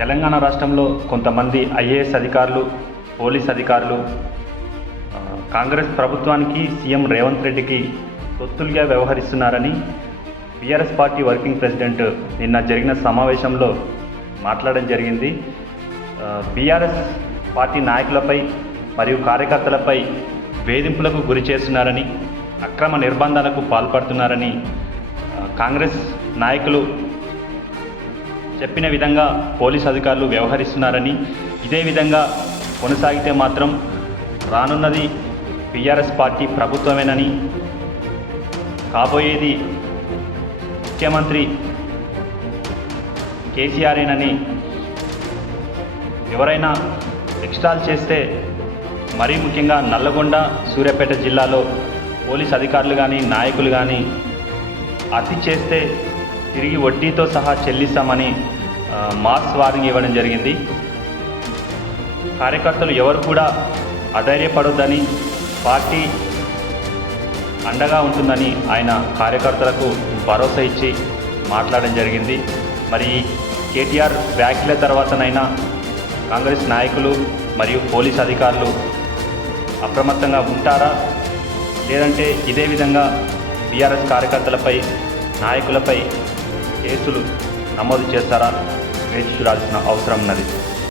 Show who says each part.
Speaker 1: తెలంగాణ రాష్ట్రంలో కొంతమంది ఐఏఎస్ అధికారులు పోలీస్ అధికారులు కాంగ్రెస్ ప్రభుత్వానికి సీఎం రేవంత్ రెడ్డికి తొత్తులుగా వ్యవహరిస్తున్నారని బీఆర్ఎస్ పార్టీ వర్కింగ్ ప్రెసిడెంట్ నిన్న జరిగిన సమావేశంలో మాట్లాడడం జరిగింది. బీఆర్ఎస్ పార్టీ నాయకులపై మరియు కార్యకర్తలపై వేధింపులకు గురి చేస్తున్నారని అక్రమ నిర్బంధాలకు పాల్పడుతున్నారని కాంగ్రెస్ నాయకులు చెప్పిన విధంగా పోలీస్ అధికారులు వ్యవహరిస్తున్నారని ఇదే విధంగా కొనసాగితే మాత్రం రానున్నది బీఆర్ఎస్ పార్టీ ప్రభుత్వమేనని కాబోయేది ముఖ్యమంత్రి కేసీఆరేనని ఎవరైనా ఎక్స్టాల్ చేస్తే మరీ ముఖ్యంగా నల్లగొండ సూర్యాపేట జిల్లాలో పోలీస్ అధికారులు కానీ నాయకులు కానీ అతి చేస్తే తిరిగి వడ్డీతో సహా చెల్లిస్తామని మాస్ వార్నింగ్ ఇవ్వడం జరిగింది. కార్యకర్తలు ఎవరు కూడా అధైర్యపడొద్దని పార్టీ అండగా ఉంటుందని ఆయన కార్యకర్తలకు భరోసా ఇచ్చి మాట్లాడడం జరిగింది. మరి కేటీఆర్ వ్యాఖ్యల తర్వాతనైనా కాంగ్రెస్ నాయకులు మరియు పోలీస్ అధికారులు అప్రమత్తంగా ఉంటారా? లేదంటే ఇదే విధంగా బీఆర్ఎస్ కార్యకర్తలపై నాయకులపై కేసులు నమోదు చేస్తారా? వేచి చూడాల్సిన అవసరం ఉన్నది.